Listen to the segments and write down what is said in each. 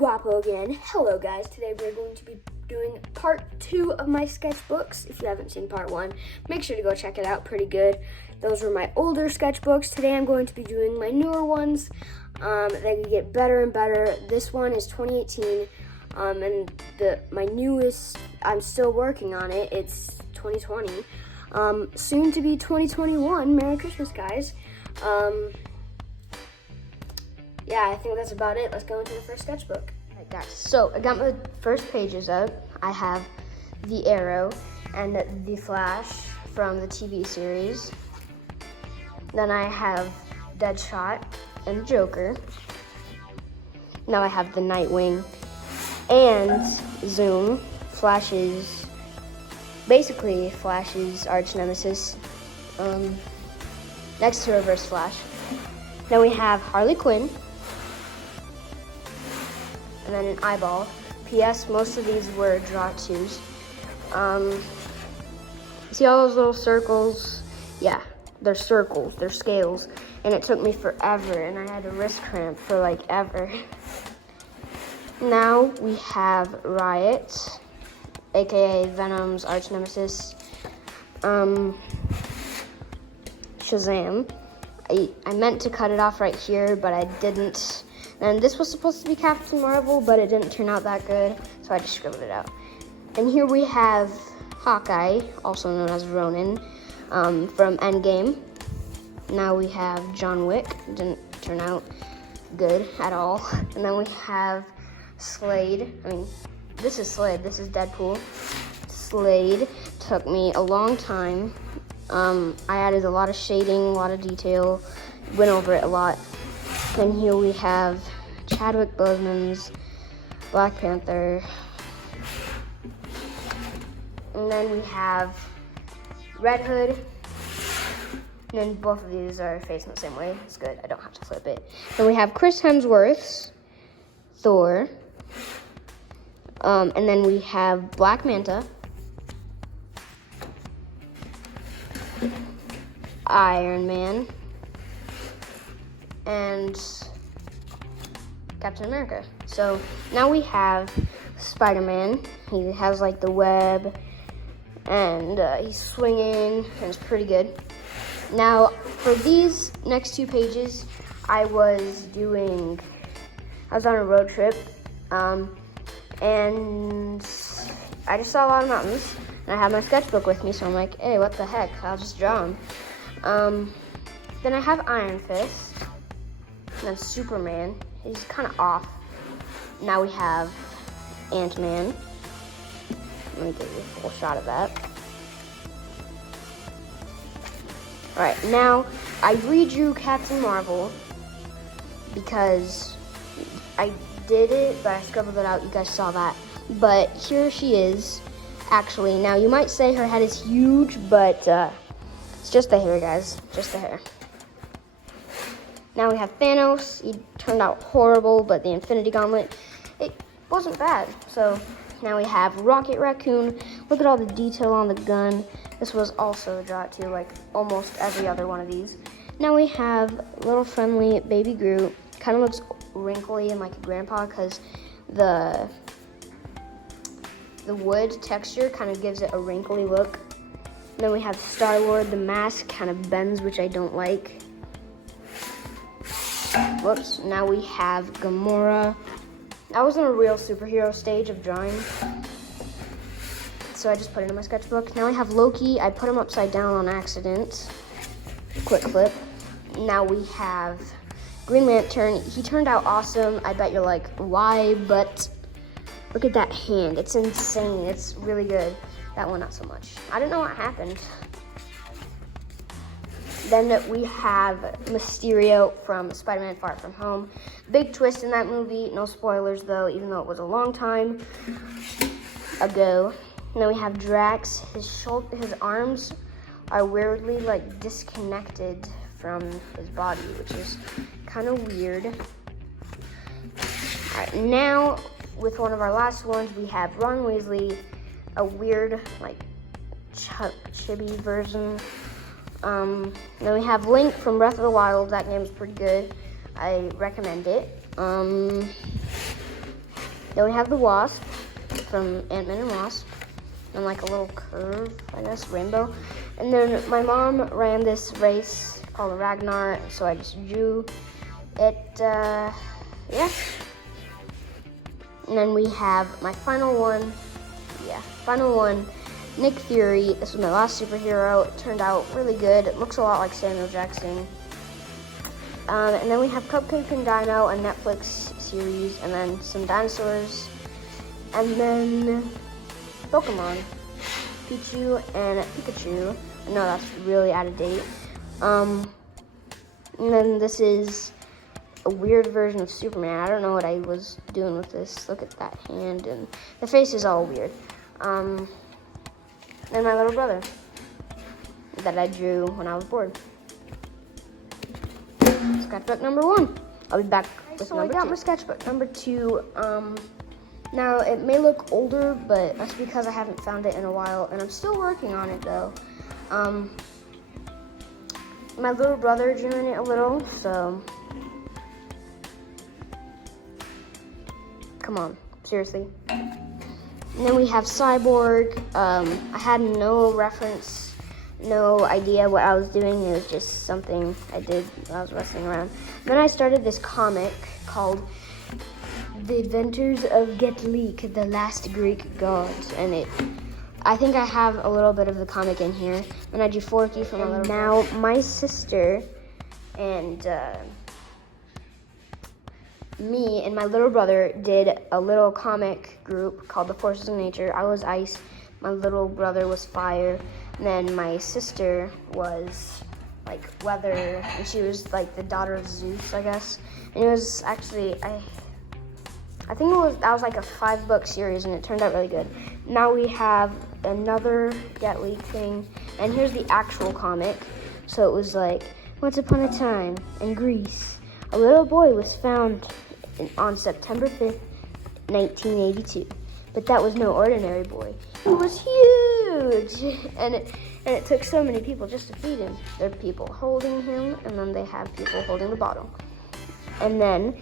Guapo again. Hello guys, today we're going to be doing part 2 of my sketchbooks. If you haven't seen part 1, make sure to go check it out, pretty good. Those were my older sketchbooks. Today I'm going to be doing my newer ones. They get better and better. This one is 2018, and my newest, I'm still working on it, it's 2020. Soon to be 2021. Merry Christmas, guys. Yeah, I think that's about it. Let's go into the first sketchbook. Alright guys, so I got my first pages up. I have the Arrow and the Flash from the TV series. Then I have Deadshot and Joker. Now I have the Nightwing and Zoom, basically Flash's arch nemesis, next to Reverse Flash. Then we have Harley Quinn, and then an eyeball. P.S. Most of these were draw twos. See all those little circles? Yeah, they're circles, they're scales. And it took me forever, and I had a wrist cramp for like ever. Now we have Riot, aka Venom's arch nemesis. Shazam. I meant to cut it off right here, but I didn't. And this was supposed to be Captain Marvel, but it didn't turn out that good, so I just scribbled it out. And here we have Hawkeye, also known as Ronin, from Endgame. Now we have John Wick. Didn't turn out good at all. And then we have Slade. This is Slade. This is Deadpool. Slade took me a long time. I added a lot of shading, a lot of detail, went over it a lot. And here we have Chadwick Boseman's Black Panther. And then we have Red Hood. And then both of these are facing the same way. It's good, I don't have to flip it. Then we have Chris Hemsworth's Thor. And then we have Black Manta, Iron Man, and Captain America. So now we have Spider-Man. He has like the web, and he's swinging, and it's pretty good. Now for these next 2 pages, I was on a road trip, and I just saw a lot of mountains, and I had my sketchbook with me, so I'm like, hey, what the heck, I'll just draw them. Then I have Iron Fist, and then Superman. He's kind of off. Now we have Ant-Man. Let me give you a full shot of that. Alright, now I redrew Captain Marvel because I did it, but I scribbled it out. You guys saw that. But here she is, actually. Now, you might say her head is huge, but it's just the hair, guys. Just the hair. Now we have Thanos. He turned out horrible, but the Infinity Gauntlet, it wasn't bad. So now we have Rocket Raccoon. Look at all the detail on the gun. This was also a draw too, like almost every other one of these. Now we have little friendly baby Groot. Kind of looks wrinkly and like a grandpa because the wood texture kind of gives it a wrinkly look. And then we have Star-Lord. The mask kind of bends, which I don't like. Whoops. Now we have Gamora. I was in a real superhero stage of drawing, so I just put it in my sketchbook. Now we have Loki. I put him upside down on accident. Quick flip. Now we have Green Lantern. He turned out awesome. I bet you're like, why? But look at that hand. It's insane. It's really good. That one, not so much. I don't know what happened. Then we have Mysterio from Spider-Man Far From Home. Big twist in that movie. No spoilers, though, even though it was a long time ago. And then we have Drax. His arms are weirdly, like, disconnected from his body, which is kind of weird. All right, now, with one of our last ones, we have Ron Weasley, a weird, like, chibi version. Then we have Link from Breath of the Wild. That game's pretty good. I recommend it. Then we have the Wasp from Ant-Man and Wasp, and like a little curve, I guess, rainbow. And then my mom ran this race called Ragnar, so I just drew it, yeah. And then we have my final one, Nick Fury. This was my last superhero. It turned out really good. It looks a lot like Samuel Jackson. And then we have Cupcake and Dino, a Netflix series, and then some dinosaurs, and then Pokemon, Pichu and Pikachu. No, that's really out of date. And then this is a weird version of Superman. I don't know what I was doing with this. Look at that hand, and the face is all weird. And my little brother that I drew when I was bored. Sketchbook number 1. I'll be back with so number 2. I got my sketchbook number 2. Now it may look older, but that's because I haven't found it in a while, and I'm still working on it though. My little brother drew in it a little, so come on, seriously. And then we have Cyborg. I had no reference, no idea what I was doing. It was just something I did when I was wrestling around. Then I started this comic called The Adventures of Getleek, the Last Greek Gods, and I think I have a little bit of the comic in here. And I drew Forky from a little. Now my sister and me and my little brother did a little comic group called The Forces of Nature. I was Ice, my little brother was Fire, and then my sister was like Weather, and she was like the daughter of Zeus, I guess. And it was actually, I think that was like a 5-book series, and it turned out really good. Now we have another Getleek thing, and here's the actual comic. So it was like, once upon a time in Greece, a little boy was found on September 5th, 1982. But that was no ordinary boy. He was huge, and it took so many people just to feed him. There are people holding him, and then they have people holding the bottle. And then,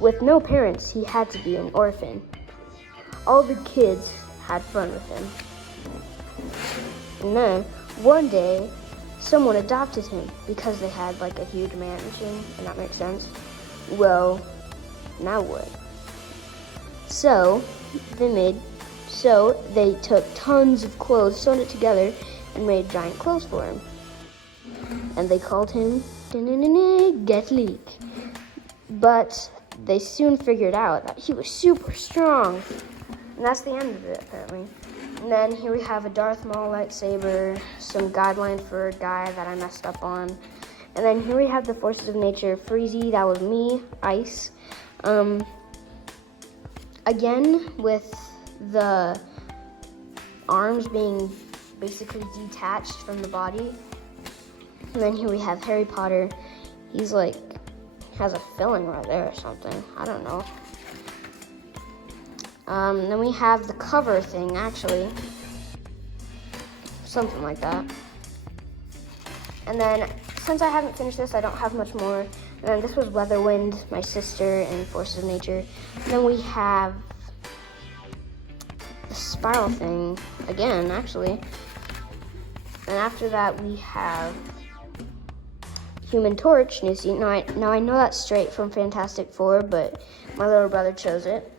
with no parents, he had to be an orphan. All the kids had fun with him. And then, one day, someone adopted him because they had like a huge mansion, and that makes sense. Well, now what? So they took tons of clothes, sewed it together, and made giant clothes for him. And they called him Getleek. But they soon figured out that he was super strong. And that's the end of it, apparently. And then here we have a Darth Maul lightsaber, some guideline for a guy that I messed up on. And then here we have the Forces of Nature, Freezy, that was me, Ice. Again, with the arms being basically detached from the body. And then here we have Harry Potter. He's like, has a filling right there or something. I don't know. Then we have the cover thing, actually. Something like that. And then, since I haven't finished this, I don't have much more. And then this was Weatherwind, my sister, and Forces of Nature. And then we have the spiral thing, again, actually. And after that, we have Human Torch, New Scene. Now I know that's straight from Fantastic Four, but my little brother chose it.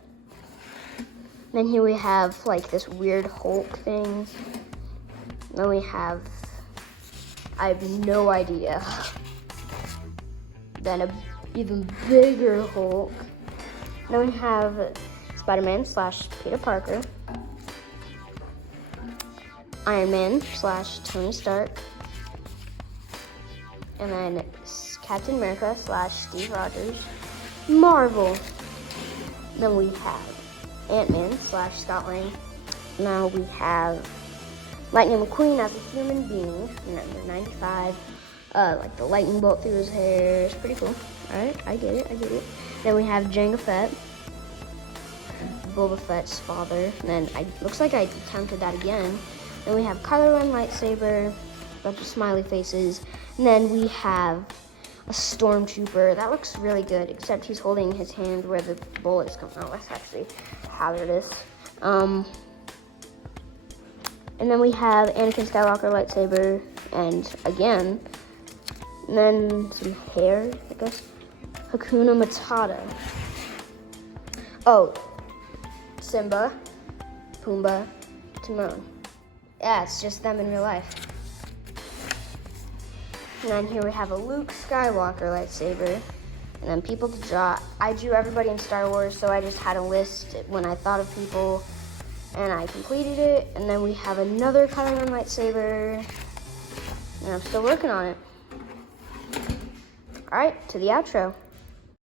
Then here we have like this weird Hulk thing. Then we have, I have no idea. Then a even bigger Hulk. Then we have Spider-Man / Peter Parker. Iron Man / Tony Stark. And then Captain America / Steve Rogers. Marvel. Then we have Ant-Man / Scott Lang. Now we have Lightning McQueen as a human being, number 95. Like the lightning bolt through his hair. It's pretty cool. Alright, I get it. Then we have Jango Fett, Boba Fett's father. And then looks like I attempted that again. Then we have Kylo Ren lightsaber, a bunch of smiley faces. And then we have a stormtrooper. That looks really good, except he's holding his hand where the bullets come out. That's actually hazardous. And then we have Anakin Skywalker lightsaber, and again, and then some hair, I guess. Hakuna Matata. Oh, Simba, Pumbaa, Timon. Yeah, it's just them in real life. And then here we have a Luke Skywalker lightsaber. And then people to draw. I drew everybody in Star Wars, so I just had a list when I thought of people, and I completed it. And then we have another Kylo Ren lightsaber, and I'm still working on it. All right, to the outro.